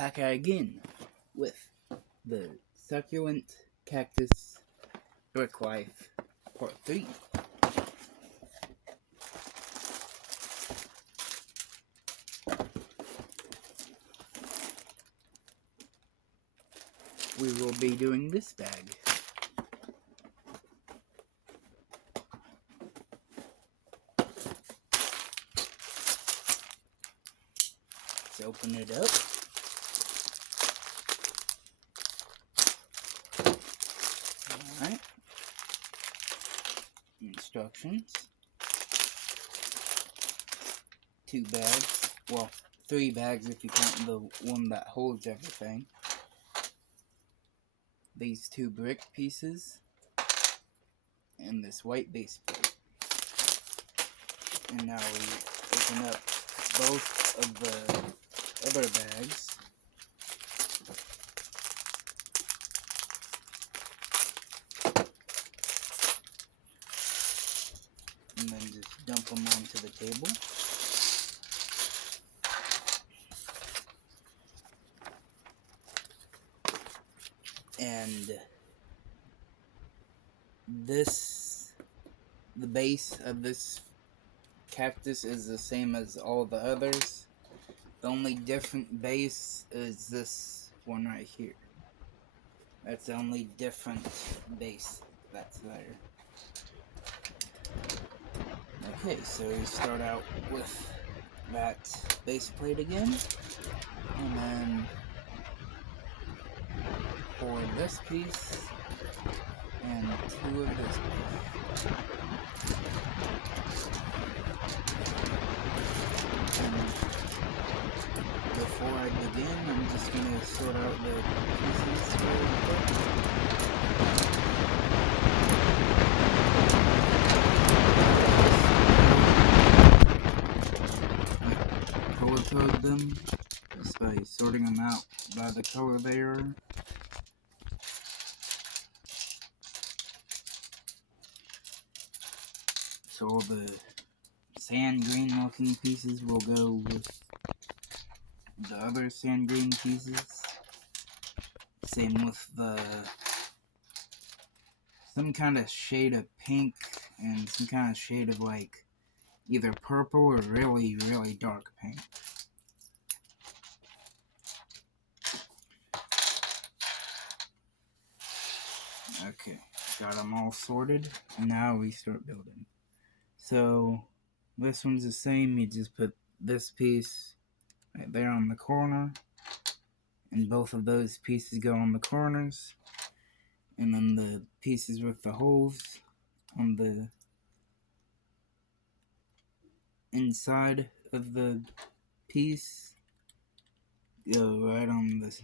back again with the succulent cactus brick life part 3. We will be doing this bag. Let's open it up. Alright. Instructions. 2 bags. Well, 3 bags if you count the one that holds everything. These 2 brick pieces. And this white base plate. And now we open up both of the other bags. And then just dump them onto the table. And the base of this cactus is the same as all the others. The only different base is this one right here. That's the only different base that's there. Okay, so we start out with that base plate again, and then pour this piece and 2 of this piece. And before I begin, I'm just going to sort out the pieces really quick. Color code them just by sorting them out by the color they are. So all the sand green looking pieces will go with the other sand green pieces. Same with some kind of shade of pink and some kind of shade of like either purple or really, really dark pink. Okay, got them all sorted, and now we start building. So this one's the same. You just put this piece right there on the corner, and both of those pieces go on the corners, and then the pieces with the holes on the inside of the piece go right on the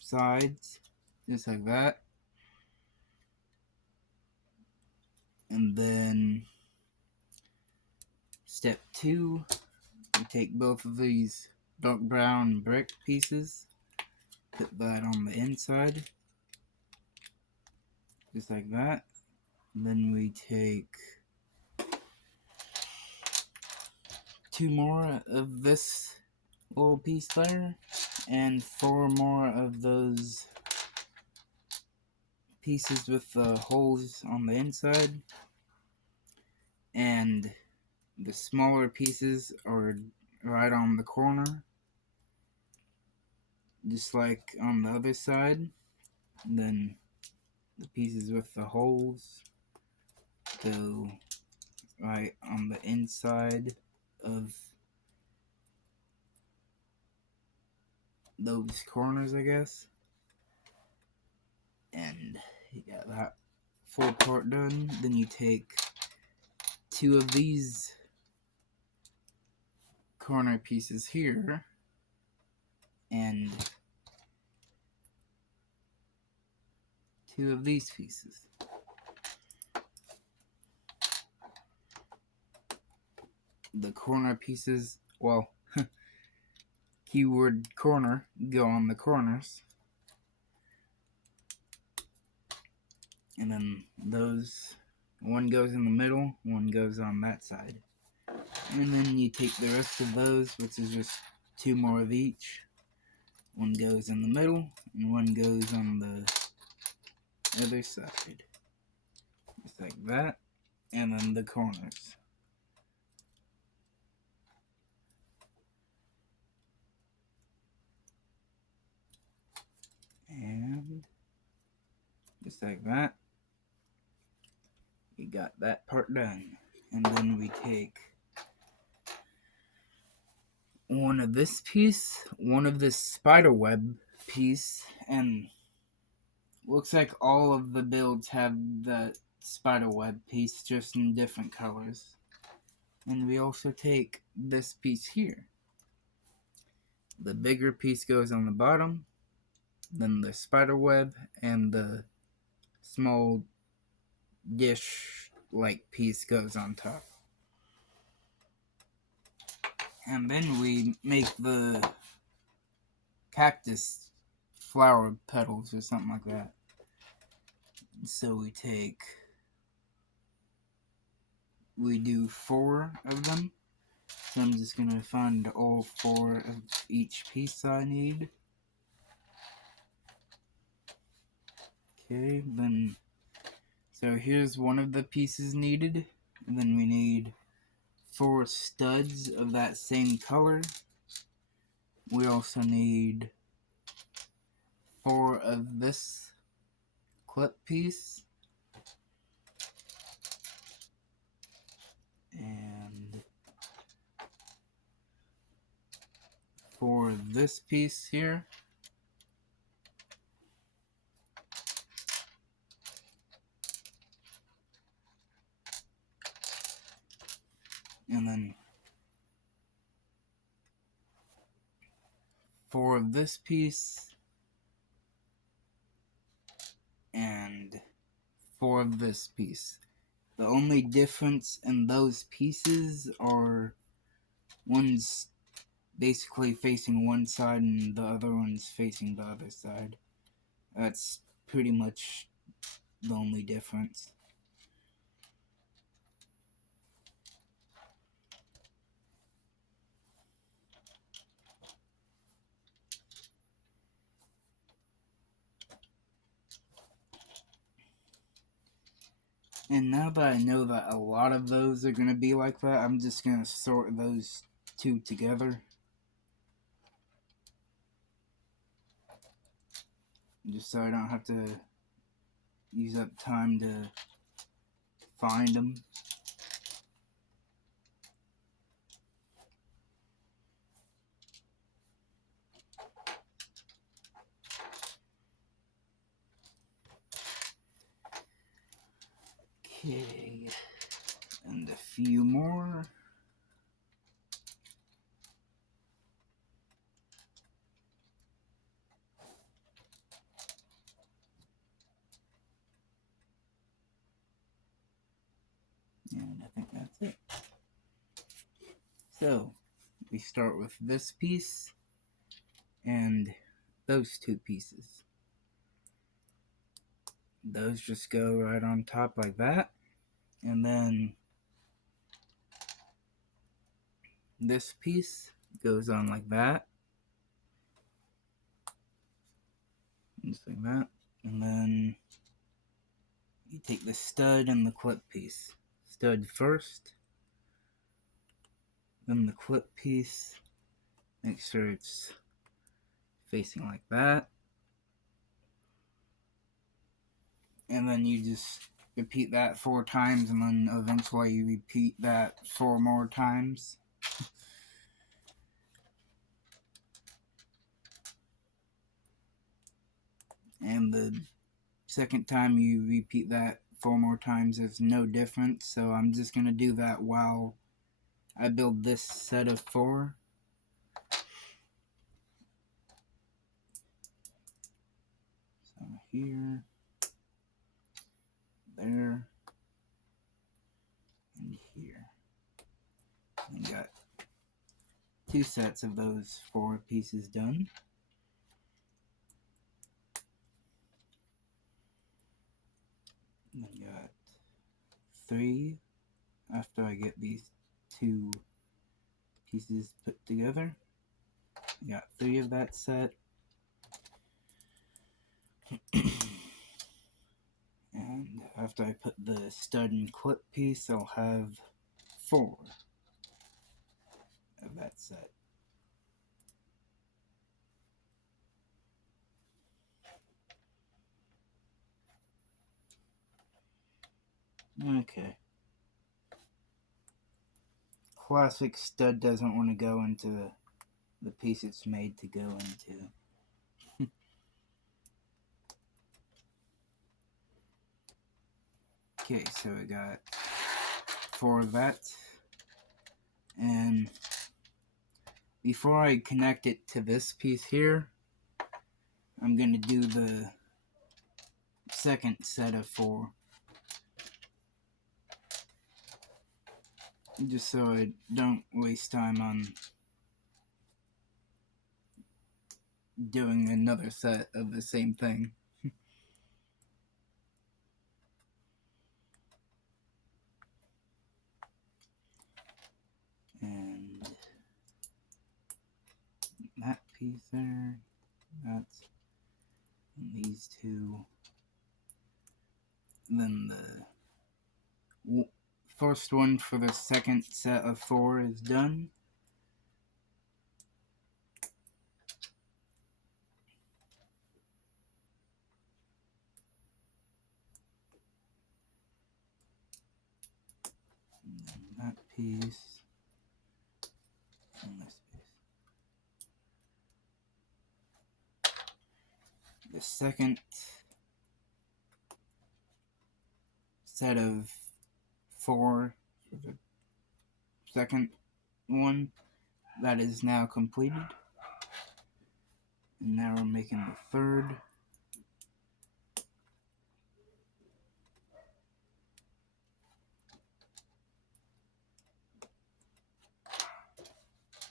sides, just like that. And then step 2, you take both of these dark brown brick pieces, put that on the inside, just like that. And then we take 2 more of this little piece there, and 4 more of those pieces with the holes on the inside, and the smaller pieces are right on the corner, just like on the other side. And then the pieces with the holes go right on the inside of those corners, I guess. And you got that full part done. Then you take 2 of these corner pieces here and 2 of these pieces. The corner pieces, well, keyword corner, go on the corners. And then those, one goes in the middle, one goes on that side. And then you take the rest of those, which is just 2 more of each, One goes in the middle, and one goes on the other side. Just like that. And then the corners. And just like that. We got that part done. And then we take one of this piece, one of this spider web piece, and looks like all of the builds have the spider web piece, just in different colors. And we also take this piece here. The bigger piece goes on the bottom, then the spider web, and the small dish-like piece goes on top. And then we make the cactus flower petals or something like that. So we do 4 of them. So I'm just going to find all 4 of each piece I need. Okay, then, so here's one of the pieces needed. And then we need 4 studs of that same color. We also need 4 of this clip piece. And 4 of this piece here. And then 4 of this piece. And 4 of this piece. The only difference in those pieces are one's basically facing one side and the other one's facing the other side. That's pretty much the only difference. And now that I know that a lot of those are going to be like that, I'm just going to sort those 2 together. Just so I don't have to use up time to find them. Okay, and a few more. And I think that's it. So, we start with this piece and those 2 pieces. Those just go right on top like that. And then this piece goes on like that. Just like that. And then you take the stud and the clip piece. Stud first, then the clip piece. Make sure it's facing like that. And then you just repeat that 4 times, and then eventually you repeat that 4 more times. And the second time you repeat that 4 more times, there's no difference. So I'm just going to do that while I build this set of 4. So here, there, and here. And got 2 sets of those 4 pieces done. And then got 3 after I get these 2 pieces put together. Got 3 of that set. And after I put the stud and clip piece, I'll have 4 of that set. Okay. Classic stud doesn't want to go into the piece it's made to go into. Okay, so we got 4 of that. And before I connect it to this piece here, I'm going to do the second set of 4. Just so I don't waste time on doing another set of the same thing. And that piece there, that, and these 2. And then the first one for the second set of 4 is done. And then that piece, and this piece. The second set of 4 for the second one, that is now completed. And now we're making the third.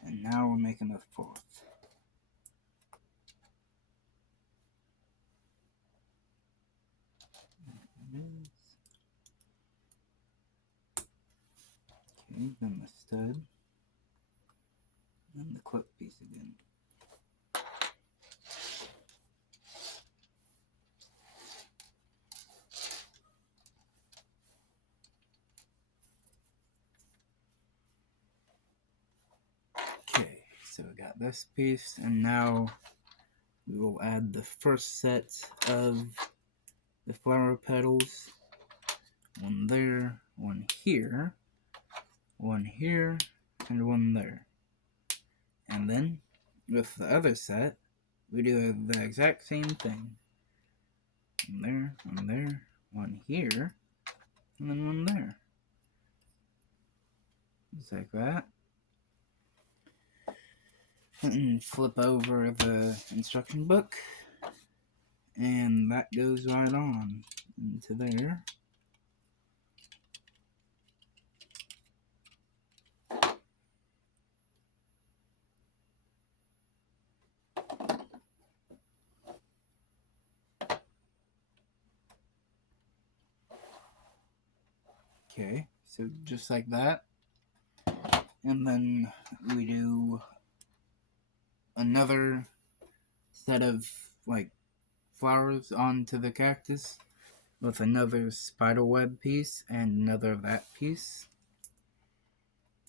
And now we're making the fourth. Okay, then the stud. And the clip piece again. Okay, so we got this piece, and now we will add the first set of the flower petals. One there, one here, and one there. And then, with the other set, we do the exact same thing. One there, one here, and then one there. Just like that. And flip over the instruction book, and that goes right on into there. Okay, so just like that. And then we do another set of like flowers onto the cactus with another spider web piece and another of that piece.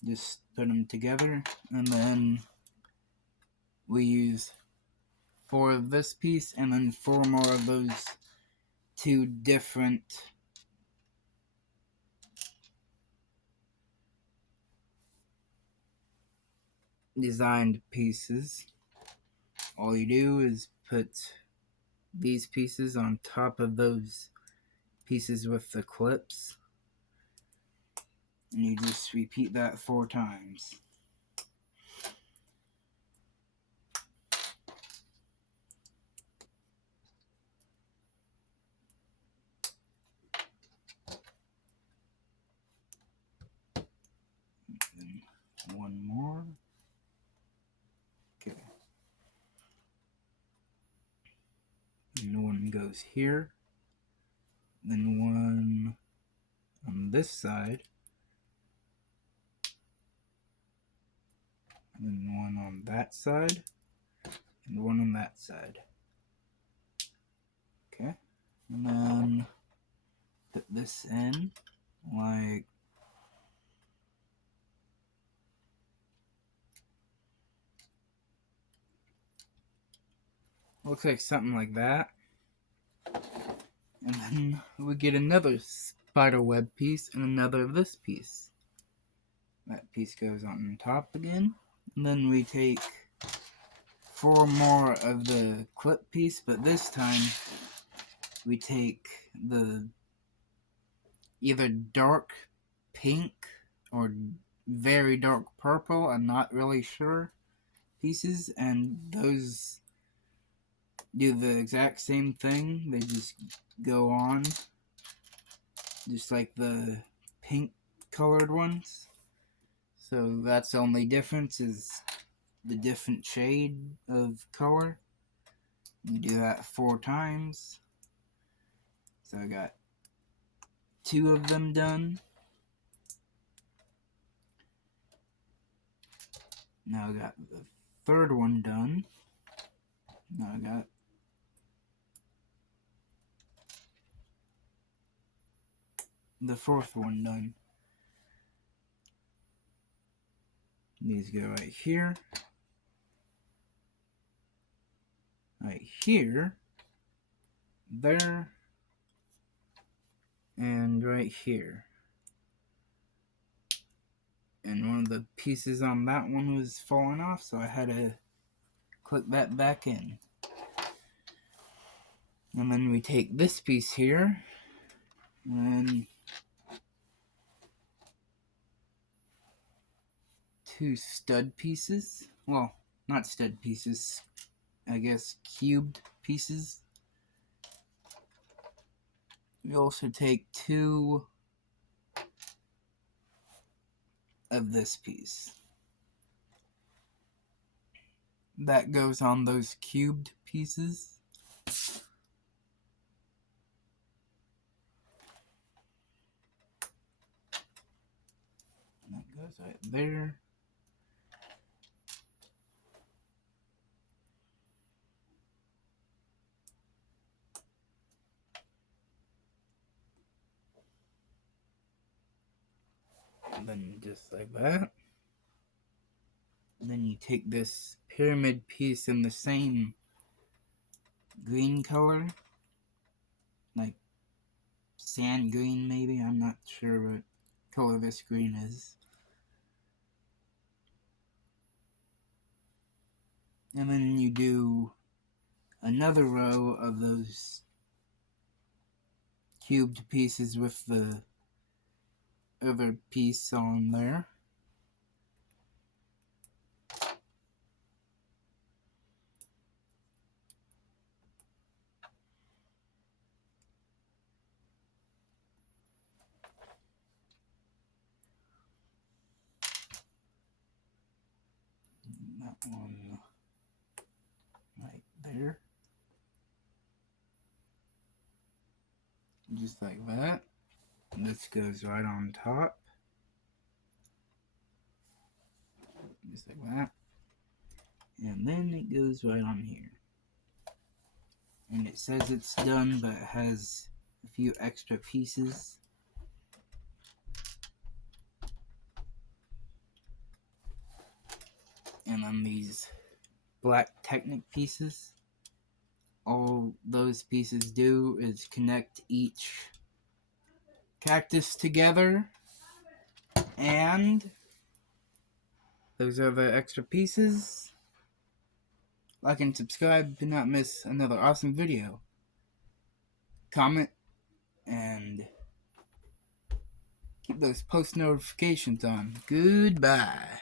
Just put them together, and then we use 4 of this piece and then 4 more of those 2 different designed pieces. All you do is put these pieces on top of those pieces with the clips, and you just repeat that 4 times. And then one more. Okay. And one goes here. Then one on this side. And then one on that side. And one on that side. And then put this in, like, looks like something like that. And then we get another spider web piece and another of this piece. That piece goes on top again. And then we take 4 more of the clip piece, but this time we take the either dark pink or very dark purple, I'm not really sure, pieces, and those do the exact same thing. They just go on just like the pink colored ones. So that's the only difference, is the different shade of color. You do that 4 times. So I got 2 of them done. Now I got the 3rd one done. Now I got the 4th one done. These go right here, there, and right here. And one of the pieces on that one was falling off, so I had to click that back in. And then we take this piece here, and 2 stud pieces. Well, not stud pieces, I guess cubed pieces. We also take 2 of this piece. That goes on those cubed pieces. That goes right there. And then just like that. And then you take this pyramid piece in the same green color, like sand green maybe, I'm not sure what color this green is. And then you do another row of those cubed pieces with the other piece on there. That one right there. Just like that. This goes right on top. Just like that. And then it goes right on here. And it says it's done, but it has a few extra pieces. And then these black Technic pieces, all those pieces do is connect each cactus together, and those are the extra pieces. Like and subscribe to not miss another awesome video. Comment and keep those post notifications on. Goodbye.